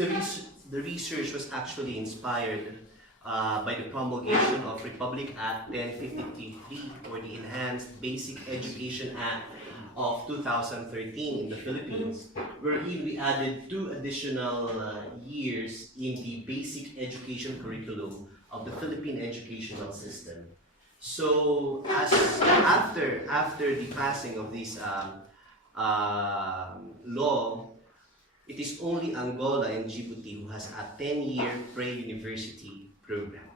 The research was actually inspired by the promulgation of Republic Act 1053, or the Enhanced Basic Education Act of 2013 in the Philippines, wherein we added 2 additional years in the basic education curriculum of the Philippine educational system. So, after the passing of this law, it is only Angola and Djibouti who has a 10-year pre-university program.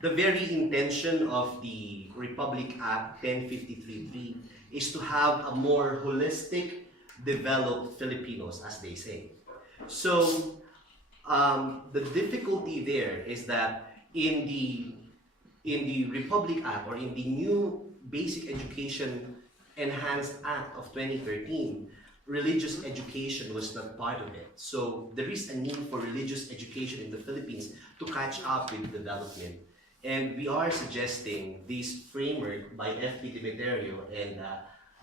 The very intention of the Republic Act 1053 is to have a more holistic, developed Filipinos, as they say. So, the difficulty there is that in the Republic Act, or in the new Basic Education Enhanced Act of 2013, religious education was not part of it. So there is a need for religious education in the Philippines to catch up with development. And we are suggesting this framework by F.P. Demeterio and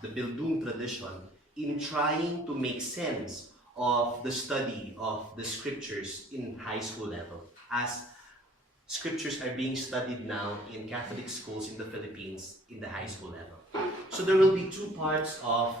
the Bildung tradition in trying to make sense of the study of the scriptures in high school level, as scriptures are being studied now in Catholic schools in the Philippines in the high school level. So there will be 2 parts of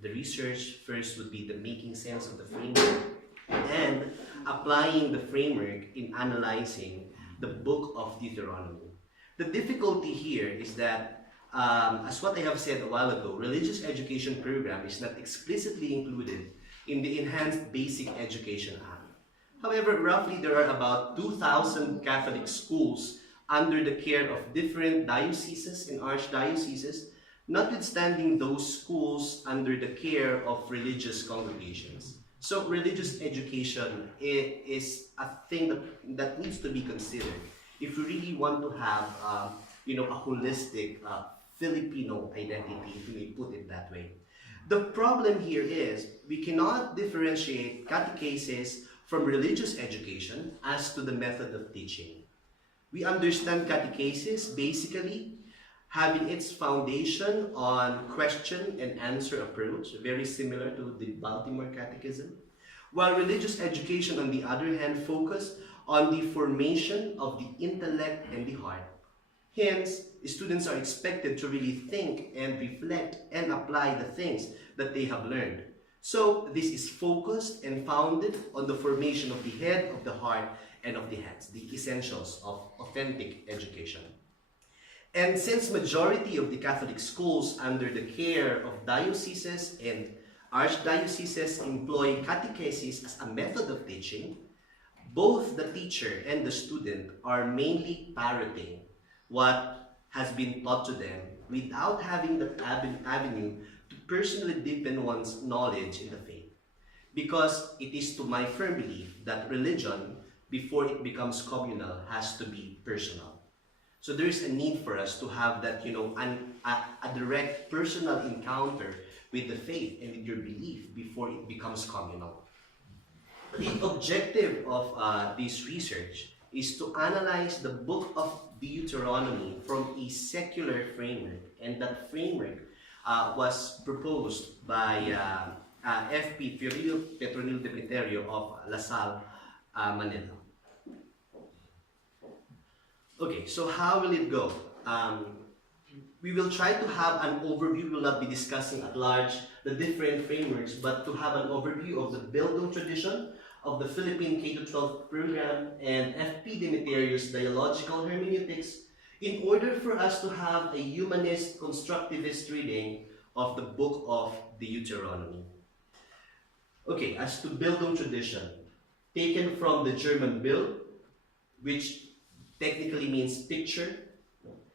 the research. First would be the making sense of the framework and applying the framework in analyzing the book of Deuteronomy. The difficulty here is that, as what I have said a while ago, religious education program is not explicitly included in the Enhanced Basic Education Act. However, roughly there are about 2,000 Catholic schools under the care of different dioceses and archdioceses, notwithstanding those schools under the care of religious congregations. So religious education is a thing that needs to be considered if we really want to have a holistic Filipino identity, if we may put it that way. The problem here is we cannot differentiate catechesis from religious education as to the method of teaching. We understand catechesis basically having its foundation on question and answer approach, very similar to the Baltimore Catechism, while religious education, on the other hand, focus on the formation of the intellect and the heart. Hence, students are expected to really think and reflect and apply the things that they have learned. So, this is focused and founded on the formation of the head, of the heart, and of the hands, the essentials of authentic education. And since majority of the Catholic schools under the care of dioceses and archdioceses employ catechesis as a method of teaching, both the teacher and the student are mainly parroting what has been taught to them without having the avenue to personally deepen one's knowledge in the faith. Because it is to my firm belief that religion, before it becomes communal, has to be personal. So there is a need for us to have that, a direct personal encounter with the faith and with your belief before it becomes communal. The objective of this research is to analyze the book of Deuteronomy from a secular framework, and that framework was proposed by F.P. Petronil Demeterio of La Salle, Manila. Okay, so how will it go? We will try to have an overview. We will not be discussing at large the different frameworks, but to have an overview of the Bildung tradition of the Philippine K-12 program and F.P. Demeterio's Dialogical Hermeneutics, in order for us to have a humanist constructivist reading of the book of Deuteronomy. Okay, as to Bildung tradition, taken from the German Bild, which technically means picture.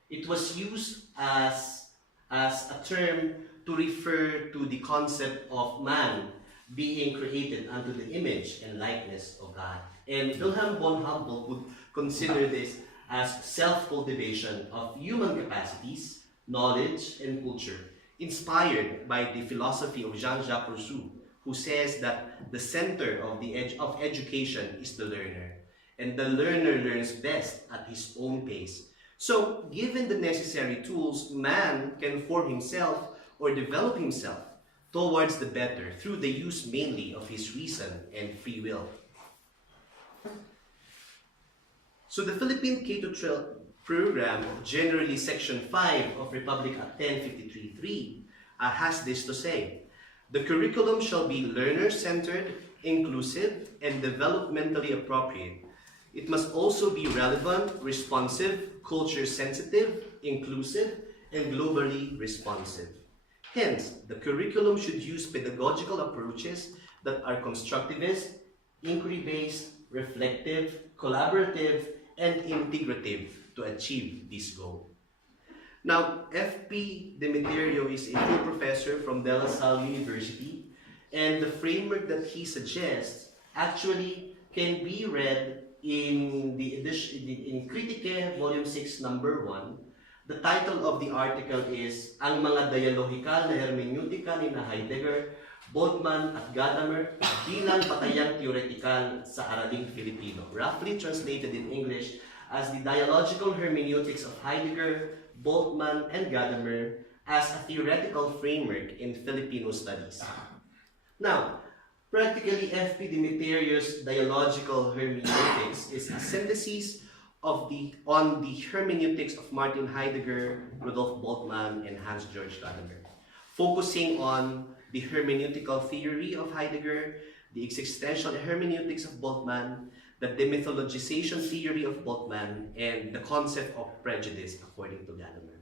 It was used as a term to refer to the concept of man being created unto the image and likeness of God. And Wilhelm von Humboldt would consider this as self-cultivation of human capacities, knowledge, and culture, inspired by the philosophy of Jean-Jacques Rousseau, who says that the center of education is the learner, and the learner learns best at his own pace. So, given the necessary tools, man can form himself or develop himself towards the better through the use mainly of his reason and free will. So the Philippine K-12 program, generally Section 5 of Republic Act 1053-3, has this to say: the curriculum shall be learner-centered, inclusive, and developmentally appropriate. It must also be relevant, responsive, culture-sensitive, inclusive, and globally responsive. Hence, the curriculum should use pedagogical approaches that are constructivist, inquiry-based, reflective, collaborative, and integrative to achieve this goal. Now, F.P. Demeterio is a full professor from De La Salle University, and the framework that he suggests actually can be read in the edition in Critique, Volume 6, Number 1. The title of the article is Ang mga Dialogical na Hermeneutika ni Heidegger, Boltzmann at Gadamer bilang batayang theoretical sa Araling Filipino. Roughly translated in English as the Dialogical Hermeneutics of Heidegger, Boltzmann, and Gadamer as a theoretical framework in Filipino studies. Now, practically, F.P. Demeterio's Dialogical Hermeneutics is a synthesis on the hermeneutics of Martin Heidegger, Rudolf Boltzmann, and Hans-Georg Gadamer, focusing on the hermeneutical theory of Heidegger, the existential hermeneutics of Boltzmann, the demythologization theory of Boltzmann, and the concept of prejudice according to Gadamer.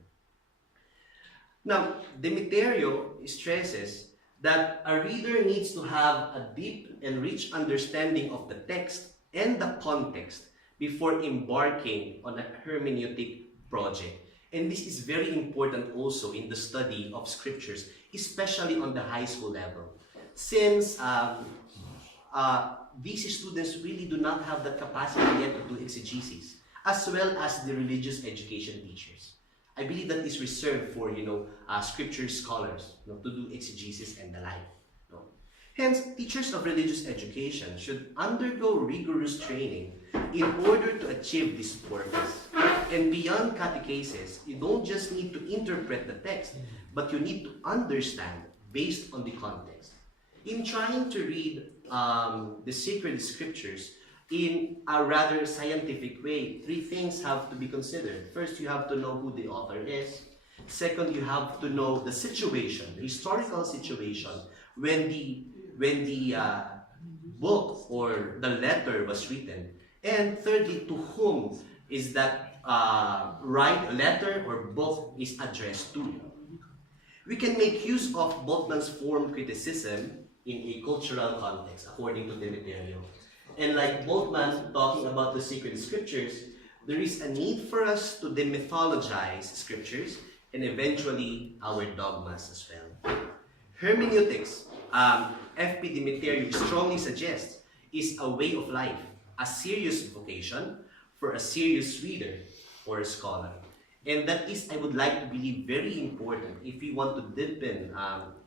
Now, Demeterio stresses that a reader needs to have a deep and rich understanding of the text and the context before embarking on a hermeneutic project. And this is very important also in the study of scriptures, especially on the high school level. Since these students really do not have the capacity yet to do exegesis, as well as the religious education teachers. I believe that is reserved for, scripture scholars, to do exegesis and the like. Hence, teachers of religious education should undergo rigorous training in order to achieve this purpose. And beyond catechesis, you don't just need to interpret the text, but you need to understand based on the context. In trying to read the sacred scriptures in a rather scientific way, three things have to be considered. First, you have to know who the author is. Second, you have to know the situation, the historical situation, when the book or the letter was written. And thirdly, to whom is that letter or book is addressed to. We can make use of Boltzmann's form criticism in a cultural context, according to Demeterio. And like Boltzmann talking about the sacred scriptures, there is a need for us to demythologize scriptures and eventually our dogmas as well. Hermeneutics, F.P. Demeterio strongly suggests, is a way of life, a serious vocation for a serious reader or a scholar. And that is, I would like to believe, very important if we want to deepen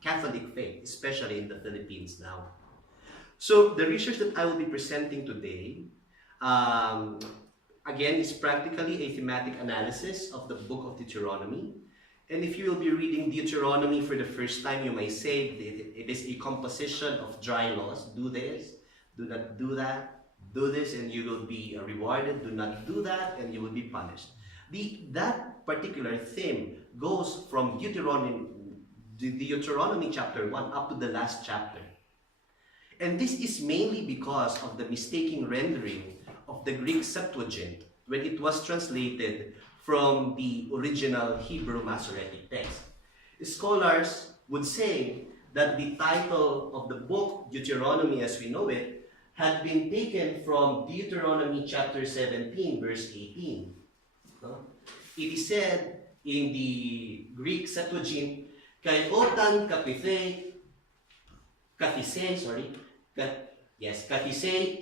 Catholic faith, especially in the Philippines now. So the research that I will be presenting today, again, is practically a thematic analysis of the book of Deuteronomy. And if you will be reading Deuteronomy for the first time, you may say that it is a composition of dry laws. Do this, do not do that, do this and you will be rewarded, do not do that and you will be punished. That particular theme goes from Deuteronomy chapter 1 up to the last chapter. And this is mainly because of the mistaken rendering of the Greek Septuagint when it was translated from the original Hebrew Masoretic text. Scholars would say that the title of the book, Deuteronomy as we know it, had been taken from Deuteronomy chapter 17, verse 18. It is said in the Greek Septuagint, Kai otan kathise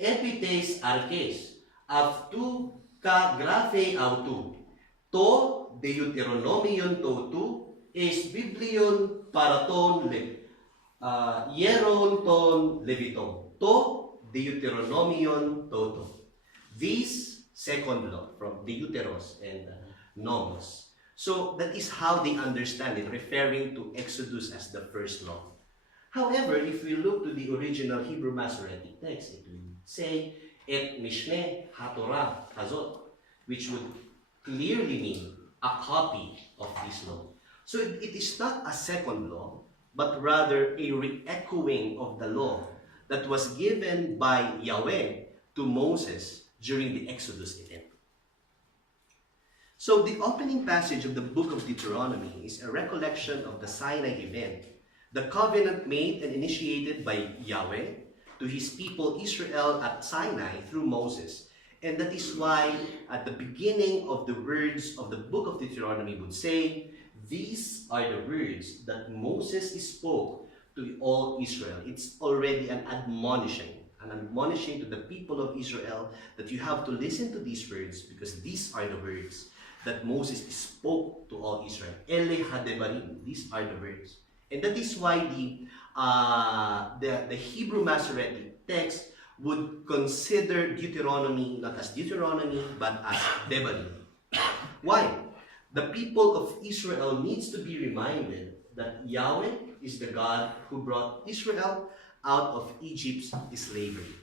epites arkes, avtu ka graphe autu, to Deuteronomion totu, es biblion paraton hieron ton leviton, to Deuteronomion toto. This second law from Deuteros and Nomos. So that is how they understand it, referring to Exodus as the first law. However, if we look to the original Hebrew Masoretic text, it will say, Et Mishneh HaTorah Hazot, which would clearly mean a copy of this law. So it is not a second law, but rather a re-echoing of the law that was given by Yahweh to Moses during the Exodus event. So the opening passage of the book of Deuteronomy is a recollection of the Sinai event, the covenant made and initiated by Yahweh to his people Israel at Sinai through Moses. And that is why at the beginning of the words of the book of Deuteronomy would say, these are the words that Moses spoke to all Israel. It's already an admonishing to the people of Israel that you have to listen to these words because these are the words that Moses spoke to all Israel. Ele hadevarim, these are the words. And that is why the Hebrew Masoretic text would consider Deuteronomy not as Deuteronomy but as Devarim. Why? The people of Israel needs to be reminded that Yahweh is the God who brought Israel out of Egypt's slavery.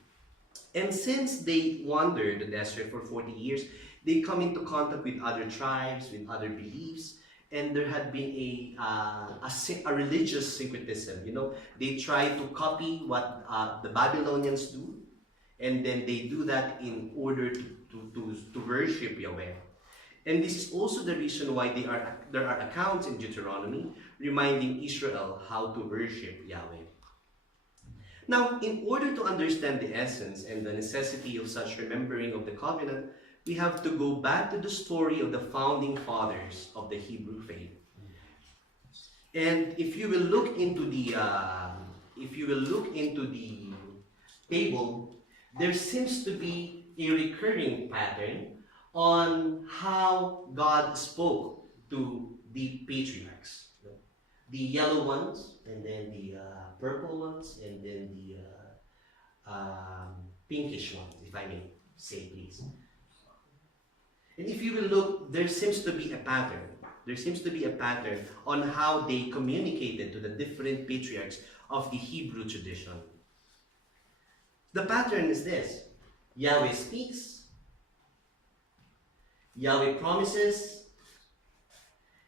And since they wandered the desert for 40 years, they come into contact with other tribes, with other beliefs, and there had been a religious syncretism. You know, they try to copy what the Babylonians do, and then they do that in order to worship Yahweh. And this is also the reason why there are accounts in Deuteronomy reminding Israel how to worship Yahweh. Now, in order to understand the essence and the necessity of such remembering of the covenant, we have to go back to the story of the founding fathers of the Hebrew faith. And if you will look into the table, there seems to be a recurring pattern on how God spoke to the patriarchs. The yellow ones, and then the purple ones, and then the pinkish ones, if I may say, please. And if you will look, there seems to be a pattern. There seems to be a pattern on how they communicated to the different patriarchs of the Hebrew tradition. The pattern is this: Yahweh speaks, Yahweh promises,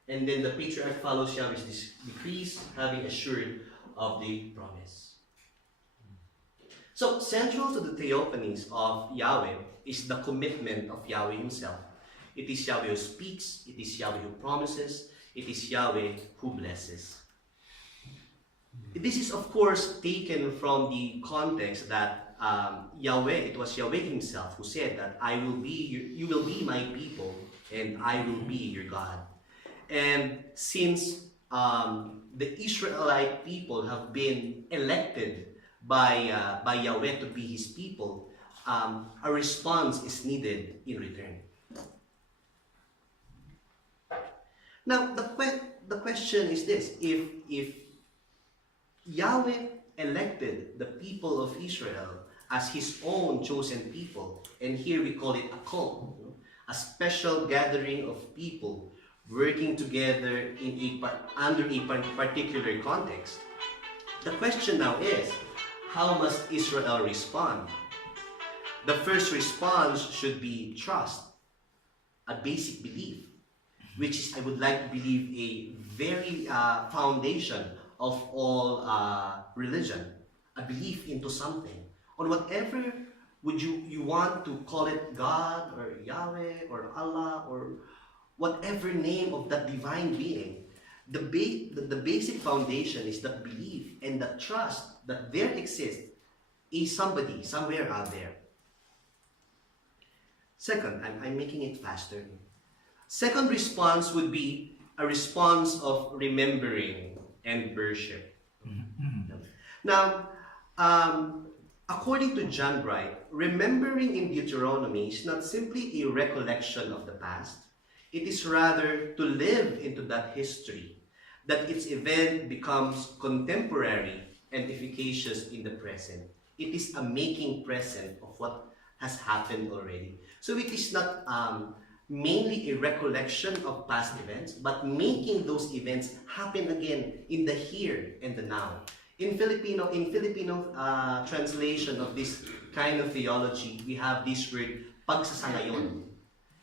and then the patriarch follows Yahweh's decrees, having assured of the promise. So, central to the theophanies of Yahweh is the commitment of Yahweh himself. It is Yahweh who speaks, it is Yahweh who promises, it is Yahweh who blesses. This is, of course, taken from the context that it was Yahweh himself who said that you will be my people, and I will be your God. And since the Israelite people have been elected by Yahweh to be his people, a response is needed in return. Now, the question is this: if Yahweh elected the people of Israel as his own chosen people, and here we call it a cult, a special gathering of people working together under a particular context, the question now is, how must Israel respond? The first response should be trust, a basic belief, which is, I would like to believe, a very foundation of all religion, a belief into something, on whatever would you want to call it, God or Yahweh or Allah or whatever name of that divine being. The basic foundation is that belief and that trust that there exists a somebody somewhere out there. Second, I'm making it faster. Second response would be a response of remembering and worship. Now, according to John Bright, remembering in Deuteronomy is not simply a recollection of the past. It is rather to live into that history, that its event becomes contemporary and efficacious in the present. It is a making present of what has happened already. So it is not mainly a recollection of past events, but making those events happen again in the here and the now. In Filipino translation of this kind of theology, we have this word pagsasalayon,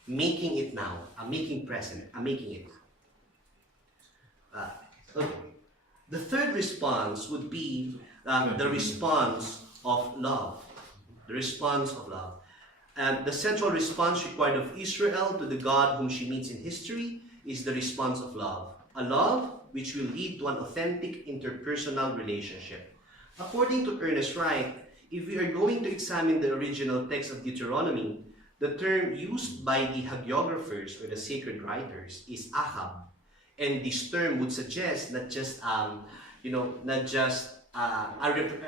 making it now, making present, making it. Okay. The third response would be the response of love. The response of love. And the central response required of Israel to the God whom she meets in history is the response of love. A love which will lead to an authentic interpersonal relationship. According to Ernest Wright, if we are going to examine the original text of Deuteronomy, the term used by the hagiographers or the sacred writers is ahab. And this term would suggest not just a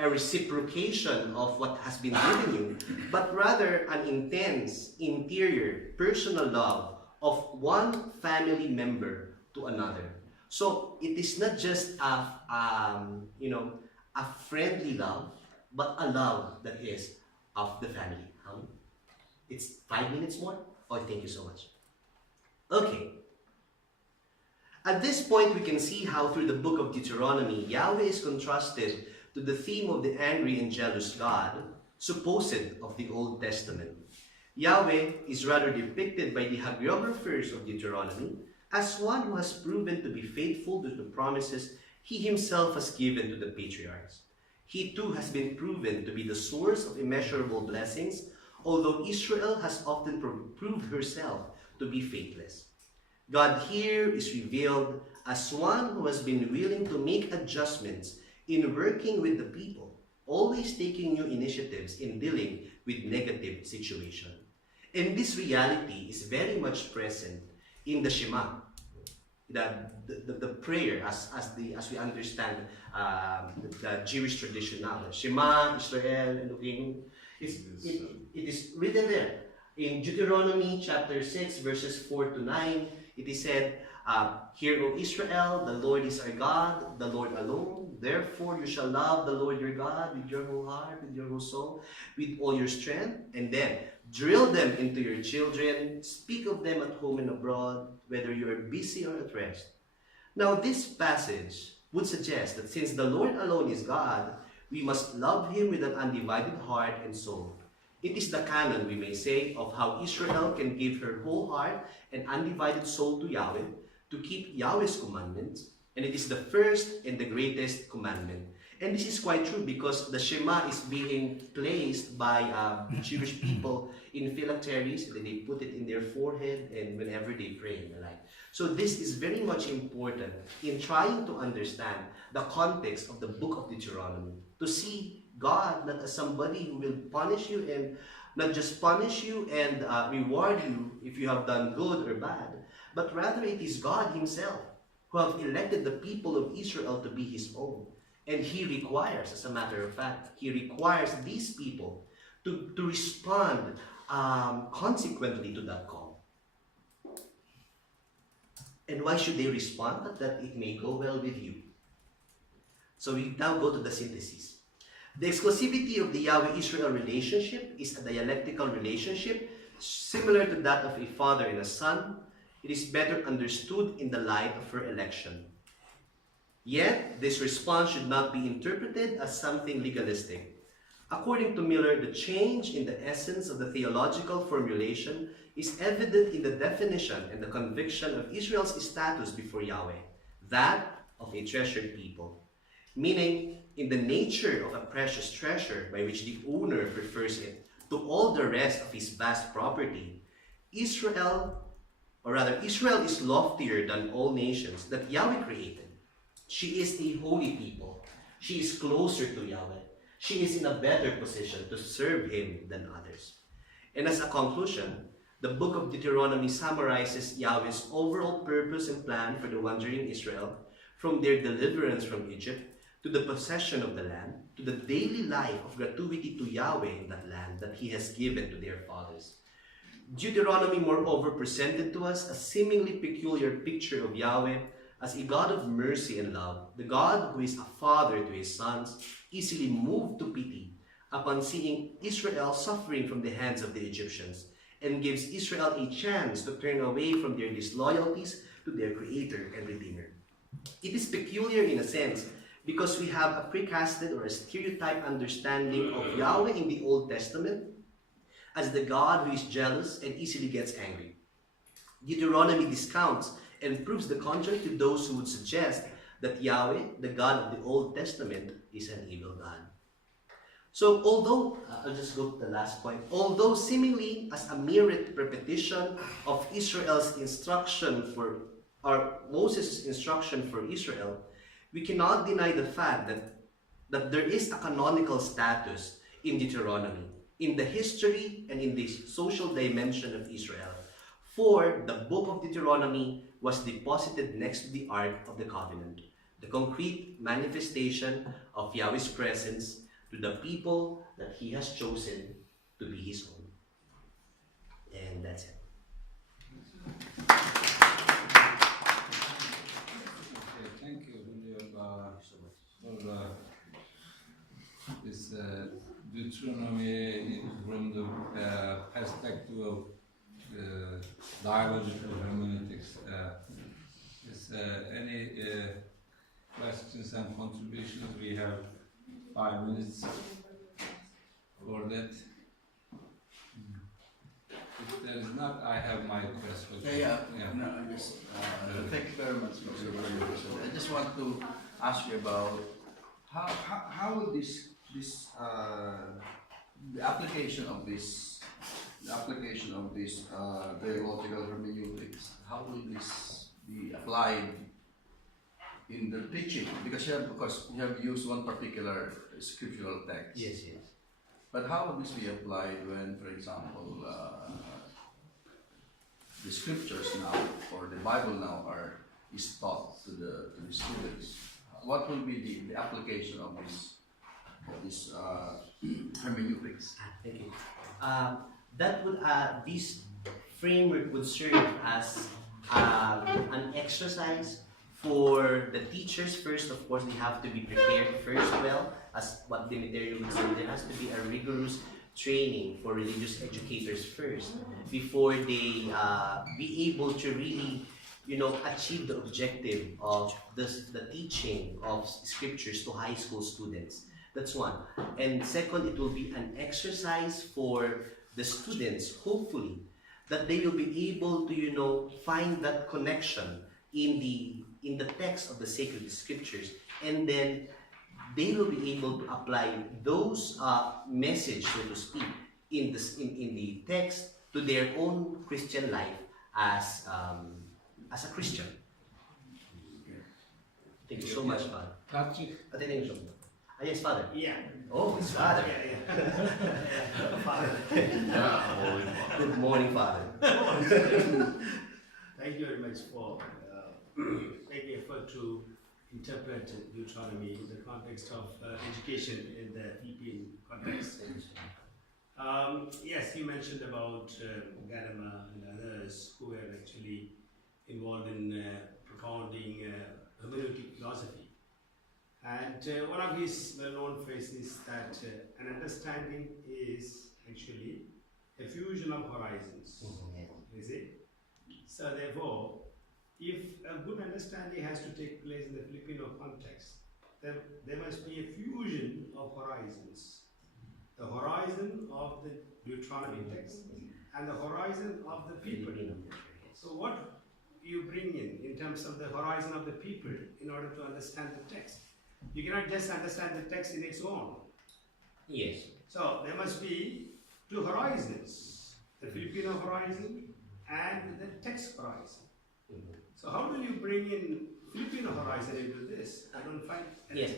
reciprocation of what has been given you, but rather an intense, interior, personal love of one family member to another. So it is not just a friendly love, but a love that is of the family. It's 5 minutes more? Oh, thank you so much. Okay. At this point, we can see how through the book of Deuteronomy, Yahweh is contrasted to the theme of the angry and jealous God, supposed of the Old Testament. Yahweh is rather depicted by the hagiographers of Deuteronomy as one who has proven to be faithful to the promises he himself has given to the patriarchs. He too has been proven to be the source of immeasurable blessings, although Israel has often proved herself to be faithless. God here is revealed as one who has been willing to make adjustments in working with the people, always taking new initiatives in dealing with negative situations. And this reality is very much present in the Shema, the prayer as we understand the Jewish tradition now. Shema Israel Elohim. It is written there in Deuteronomy chapter 6 verses 4 to 9. It is said, "Hear, O Israel, the Lord is our God, the Lord alone. Therefore you shall love the Lord your God with your whole heart, with your whole soul, with all your strength." And then, drill them into your children, speak of them at home and abroad, whether you are busy or at rest. Now this passage would suggest that since the Lord alone is God, we must love Him with an undivided heart and soul. It is the canon, we may say, of how Israel can give her whole heart and undivided soul to Yahweh to keep Yahweh's commandments, and it is the first and the greatest commandment. And this is quite true because the Shema is being placed by Jewish people in phylacteries, and they put it in their forehead and whenever they pray and the like. So this is very much important in trying to understand the context of the book of Deuteronomy, to see God not as somebody who will punish you, and not just punish you and reward you if you have done good or bad, but rather it is God Himself who have elected the people of Israel to be His own. And He requires, as a matter of fact, He requires these people to respond consequently to that call. And why should they respond? That it may go well with you. So we now go to the synthesis. The exclusivity of the Yahweh-Israel relationship is a dialectical relationship similar to that of a father and a son. It is better understood in the light of her election. Yet, this response should not be interpreted as something legalistic. According to Miller, the change in the essence of the theological formulation is evident in the definition and the conviction of Israel's status before Yahweh, that of a treasured people. Meaning, in the nature of a precious treasure by which the owner prefers it to all the rest of his vast property, Israel is loftier than all nations that Yahweh created. She is a holy people. She is closer to Yahweh. She is in a better position to serve Him than others. And as a conclusion, the book of Deuteronomy summarizes Yahweh's overall purpose and plan for the wandering Israel, from their deliverance from Egypt, to the possession of the land, to the daily life of gratuity to Yahweh in that land that He has given to their fathers. Deuteronomy moreover presented to us a seemingly peculiar picture of Yahweh as a God of mercy and love, the God who is a father to His sons, easily moved to pity upon seeing Israel suffering from the hands of the Egyptians, and gives Israel a chance to turn away from their disloyalties to their Creator and Redeemer. It is peculiar in a sense because we have a precasted or a stereotype understanding of Yahweh in the Old Testament as the God who is jealous and easily gets angry. Deuteronomy discounts and proves the contrary to those who would suggest that Yahweh, the God of the Old Testament, is an evil God. So although, I'll just go to the last point, although seemingly as a mere repetition of Israel's instruction for, or Moses' instruction for Israel, we cannot deny the fact that there is a canonical status in Deuteronomy, in the history and in the social dimension of Israel. For the book of Deuteronomy was deposited next to the Ark of the Covenant, the concrete manifestation of Yahweh's presence to the people that he has chosen to be his own. And that's it. Okay, thank you, Julio, for this Deuteronomy from the perspective of dialogical hermeneutics. Is any questions and contributions? We have 5 minutes for that. If there is not, I have my question. Yeah. No, I just thank you very much, Mr. Ramillo. I just want to ask you about how will this the application of this dialogical hermeneutics, how will this be applied in the teaching? Because you have used one particular scriptural text. Yes. But how will this be applied when, for example, the scriptures now or the Bible now is taught to the students? What will be the application of this hermeneutics? Thank you. That would this framework would serve as an exercise for the teachers. First, of course, they have to be prepared first well, as what Demeterio would say. There has to be a rigorous training for religious educators first before they be able to really, achieve the objective of the teaching of scriptures to high school students. That's one. And second, it will be an exercise for the students, hopefully, that they will be able to, find that connection in the text of the sacred scriptures, and then they will be able to apply those message, so to speak, in the text to their own Christian life as a Christian. Thank you so much, Father. Patrick? Thank you so much. Yes, Father. Yeah. Oh, it's Father. Father. Good morning, Father. Thank you very much for making effort to interpret Deuteronomy in the context of education in the Philippine context. Yes, you mentioned about Gadama and others who were actually involved in propounding hermeneutic philosophy. And one of his well-known phrases is that an understanding is actually a fusion of horizons. You see? So therefore, if a good understanding has to take place in the Filipino context, then there must be a fusion of horizons. The horizon of the Deuteronomy text and the horizon of the people. So what you bring in terms of the horizon of the people in order to understand the text? You cannot just understand the text in its own. Yes. So there must be two horizons, the Filipino horizon and the text horizon. So how do you bring in Filipino horizon into this? I don't find Yes.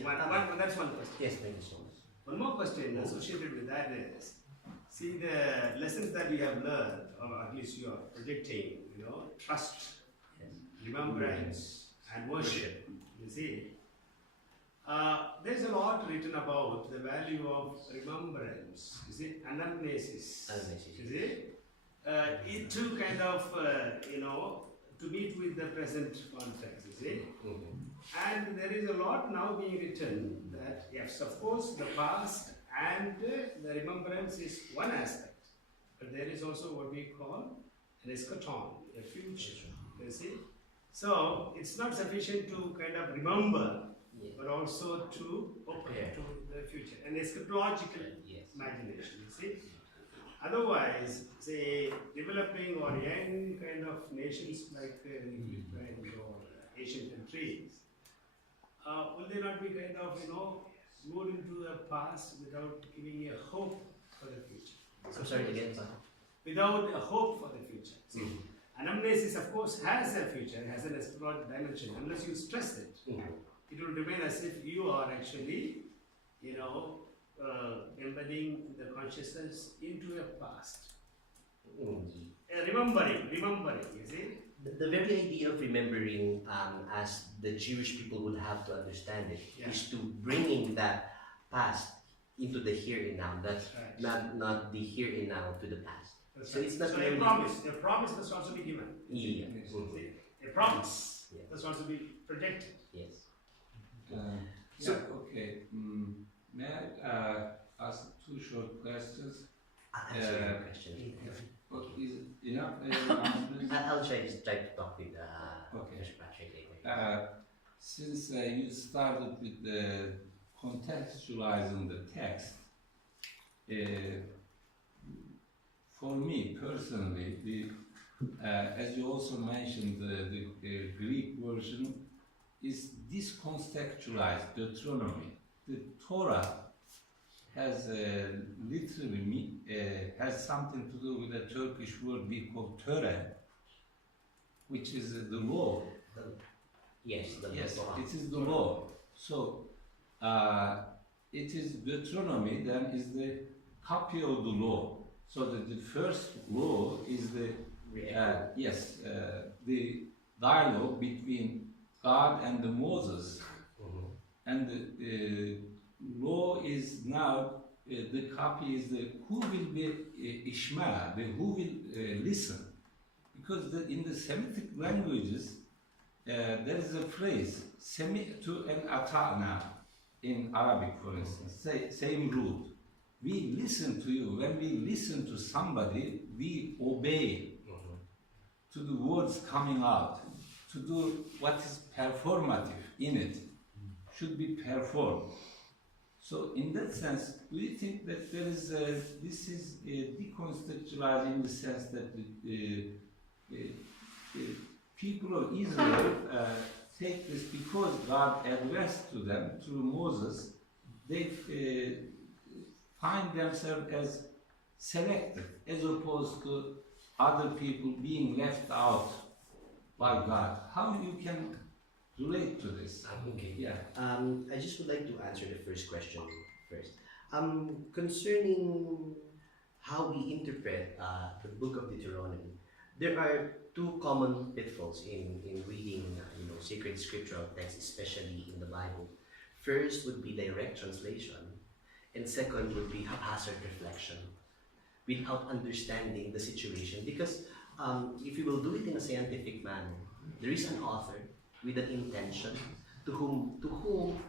That's one question. Yes, thank you so much. One more question associated with that is, see the lessons that we have learned, or at least you are projecting, trust, remembrance, and worship. You see, there's a lot written about the value of remembrance. You see, anamnesis. You see, it too kind of to meet with the present context. You see. And there is a lot now being written that, yes, of course, the past and the remembrance is one aspect, but there is also what we call an eschaton, a future, you see. So, it's not sufficient to kind of remember, Yes. but also to open Prepare. to the future, an eschatological Yes. imagination, you see. Otherwise, say, developing or young kind of nations like Egypt or Asian countries, will they not be kind of, moved into the past without giving a hope for the future? So sorry again, sir. Without a hope for the future. See, Mhm. anamnesis, of course, has a future, has an eschatological dimension. Unless you stress it, it will remain as if you are actually, embedding the consciousness into a past. Remembering, you see? The very idea of remembering, as the Jewish people would have to understand it, Yeah. is to bringing that past into the here and now. That's Right. not the here and now to the past. That's So right. it's not so really- a promise must also be given. Yeah. Yes. Mhm. A promise Yeah. must also be projected. Yes. So, okay. May I ask two short questions? I'll answer your question. Is it enough? Answers? I'll try to talk with Okay. Mr. Patrick later. Since you started with contextualizing the text, for me personally, as you also mentioned, the Greek version is discontextualized Deuteronomy. The Torah has literally has something to do with a Turkish word we call töre, which is the law. Yes. Yes, Torah. it is the law. So it is Deuteronomy, then is the copy of the law. So that the first law is the the dialogue between God and the Moses, Mhm. and the law is now the copy is the who will be Ishma, the who will listen, because in the Semitic languages there is a phrase semi'tu and ata'na in Arabic, for instance, same root. We listen to you. When we listen to somebody, we obey Mhm. to the words coming out, to do what is performative in it, should be performed. So in that sense, do you think that there is this is decontextualized in the sense that the people of Israel take this because God addressed to them through Moses, they find themselves as selected as opposed to other people being left out by God. How you can relate to this? Okay. Yeah. I just would like to answer the first question first. Concerning how we interpret the book of Deuteronomy, there are two common pitfalls in reading sacred scriptural texts, especially in the Bible. First would be direct translation, and second would be haphazard reflection without understanding the situation. Because if you will do it in a scientific manner, there is an author with an intention to whom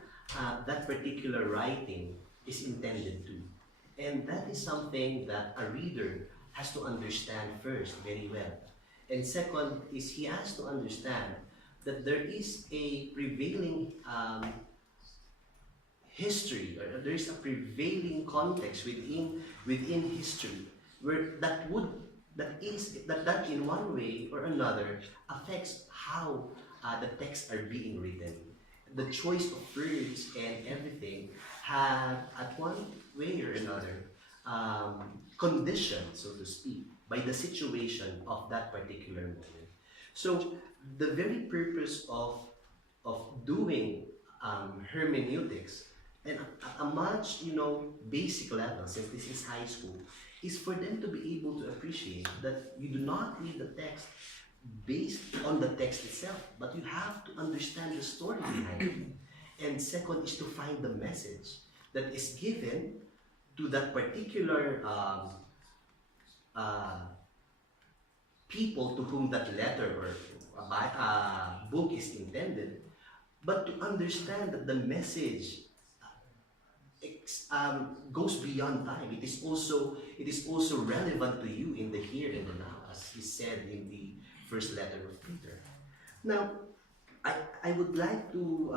that particular writing is intended to. And that is something that a reader has to understand first very well. And second is he has to understand that there is a prevailing history, or there is a prevailing context within history where that in one way or another affects how the texts are being written. The choice of words and everything have, at one way or another, conditioned, so to speak, by the situation of that particular moment. So the very purpose of doing hermeneutics and a much basic level, since this is high school, is for them to be able to appreciate that you do not read the text based on the text itself, but you have to understand the story behind it. And second is to find the message that is given to that particular people to whom that letter or book is intended, but to understand that the message goes beyond time. It is also relevant to you in the here and the now, as he said in the first letter of Peter. Now, I would like to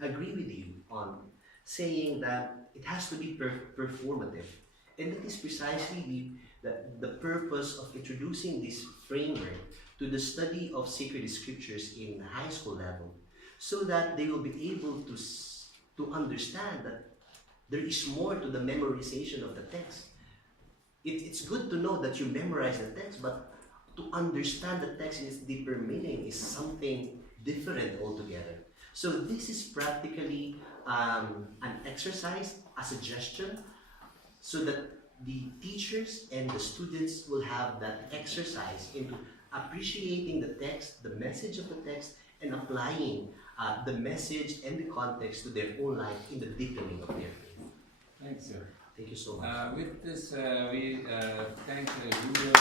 agree with you on saying that it has to be performative. And that is precisely the purpose of introducing this framework to the study of sacred scriptures in high school level, so that they will be able to understand that there is more to the memorization of the text. It's good to know that you memorize the text, but to understand the text in its deeper meaning is something different altogether. So this is practically an exercise, a suggestion, so that the teachers and the students will have that exercise into appreciating the text, the message of the text, and applying the message and the context to their own life in the deepening of their faith. Thanks, sir. Thank you so much. With this, we thank Julio.